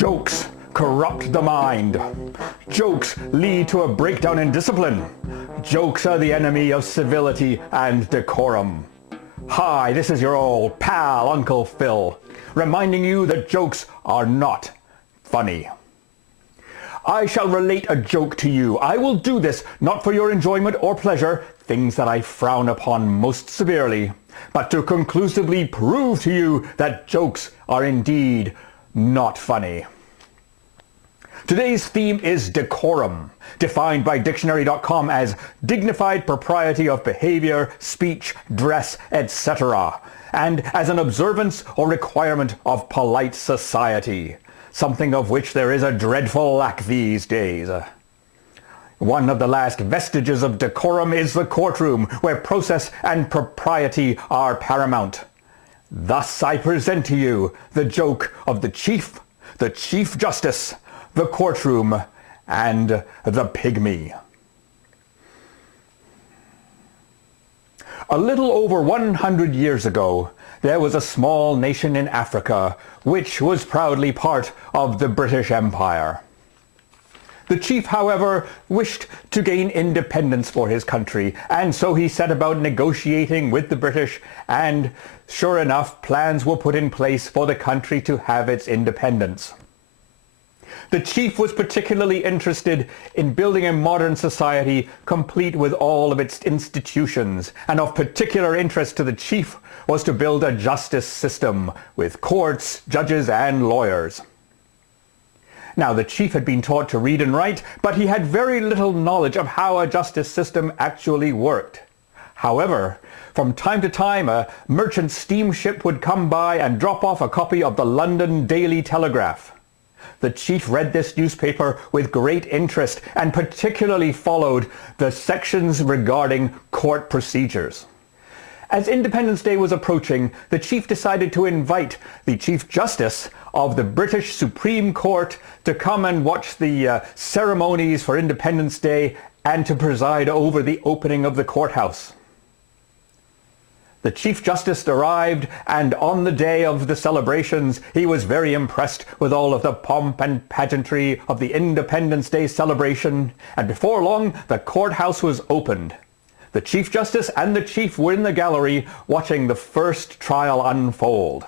Jokes corrupt the mind. Jokes lead to a breakdown in discipline. Jokes are the enemy of civility and decorum. Hi, this is your old pal, Uncle Phil, reminding you that jokes are not funny. I shall relate a joke to you. I will do this not for your enjoyment or pleasure, things that I frown upon most severely, but to conclusively prove to you that jokes are indeed not funny. Today's theme is decorum, defined by dictionary.com as dignified propriety of behavior, speech, dress, etc., and as an observance or requirement of polite society, something of which there is a dreadful lack these days. One of the last vestiges of decorum is the courtroom, where process and propriety are paramount. Thus I present to you the joke of the Chief Justice, the courtroom, and the pygmy. A little over 100 years ago, there was a small nation in Africa which was proudly part of the British Empire. The chief, however, wished to gain independence for his country, and so he set about negotiating with the British, and sure enough, plans were put in place for the country to have its independence. The chief was particularly interested in building a modern society complete with all of its institutions, and of particular interest to the chief was to build a justice system with courts, judges, and lawyers. Now, the chief had been taught to read and write, but he had very little knowledge of how a justice system actually worked. However, from time to time, a merchant steamship would come by and drop off a copy of the London Daily Telegraph. The chief read this newspaper with great interest and particularly followed the sections regarding court procedures. As Independence Day was approaching, the chief decided to invite the Chief Justice of the British Supreme Court to come and watch the ceremonies for Independence Day and to preside over the opening of the courthouse. The Chief Justice arrived, and on the day of the celebrations, he was very impressed with all of the pomp and pageantry of the Independence Day celebration, and before long, the courthouse was opened. The Chief Justice and the Chief were in the gallery watching the first trial unfold.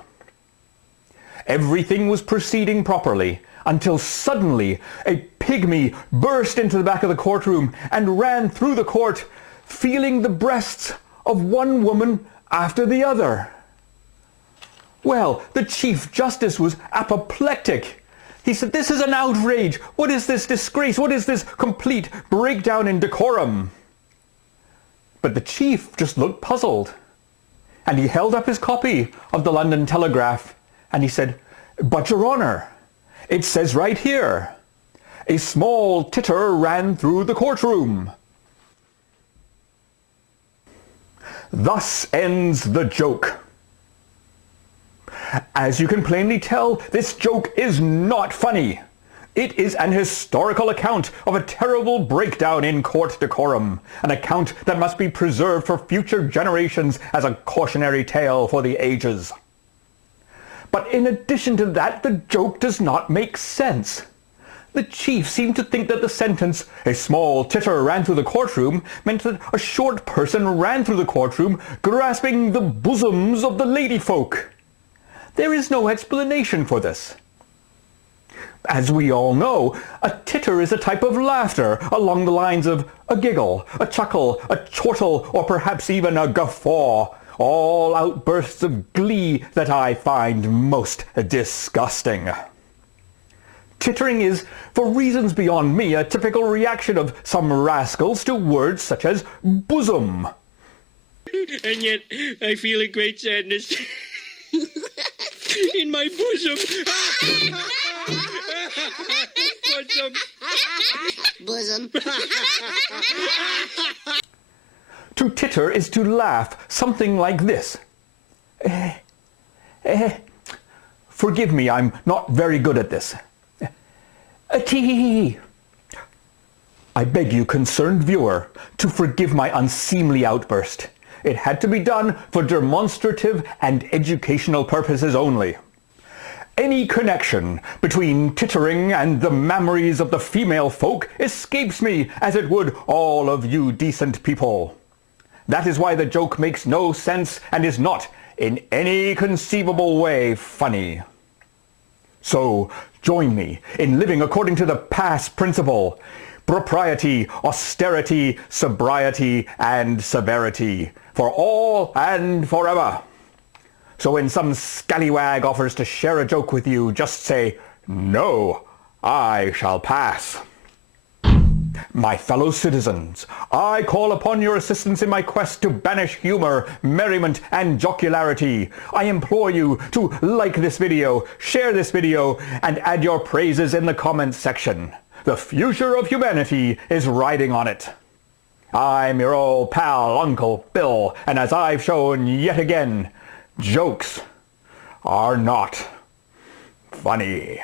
Everything was proceeding properly until suddenly a pygmy burst into the back of the courtroom and ran through the court, feeling the breasts of one woman after the other. Well, the Chief Justice was apoplectic. He said, "This is an outrage. What is this disgrace? What is this complete breakdown in decorum?" But the chief just looked puzzled, and he held up his copy of the London Telegraph, and he said, "But, Your Honor, it says right here, a small titter ran through the courtroom." Thus ends the joke. As you can plainly tell, this joke is not funny. It is an historical account of a terrible breakdown in court decorum, an account that must be preserved for future generations as a cautionary tale for the ages. But in addition to that, the joke does not make sense. The chief seemed to think that the sentence, "a small titter ran through the courtroom," meant that a short person ran through the courtroom grasping the bosoms of the ladyfolk. There is no explanation for this. As we all know, a titter is a type of laughter along the lines of a giggle, a chuckle, a chortle, or perhaps even a guffaw, all outbursts of glee that I find most disgusting. Tittering is, for reasons beyond me, a typical reaction of some rascals to words such as bosom. And yet, I feel a great sadness in my bosom. Bosom. To titter is to laugh, something like this. Forgive me, I'm not very good at this. Tee. I beg you, concerned viewer, to forgive my unseemly outburst. It had to be done for demonstrative and educational purposes only. Any connection between tittering and the memories of the female folk escapes me, as it would all of you decent people. That is why the joke makes no sense and is not, in any conceivable way, funny. So, join me in living according to the PASS principle: propriety, austerity, sobriety, and severity, for all and forever. So when some scallywag offers to share a joke with you, just say, "No, I shall pass." My fellow citizens, I call upon your assistance in my quest to banish humor, merriment, and jocularity. I implore you to like this video, share this video, and add your praises in the comments section. The future of humanity is riding on it. I'm your old pal, Uncle Bill, and as I've shown yet again, jokes are not funny.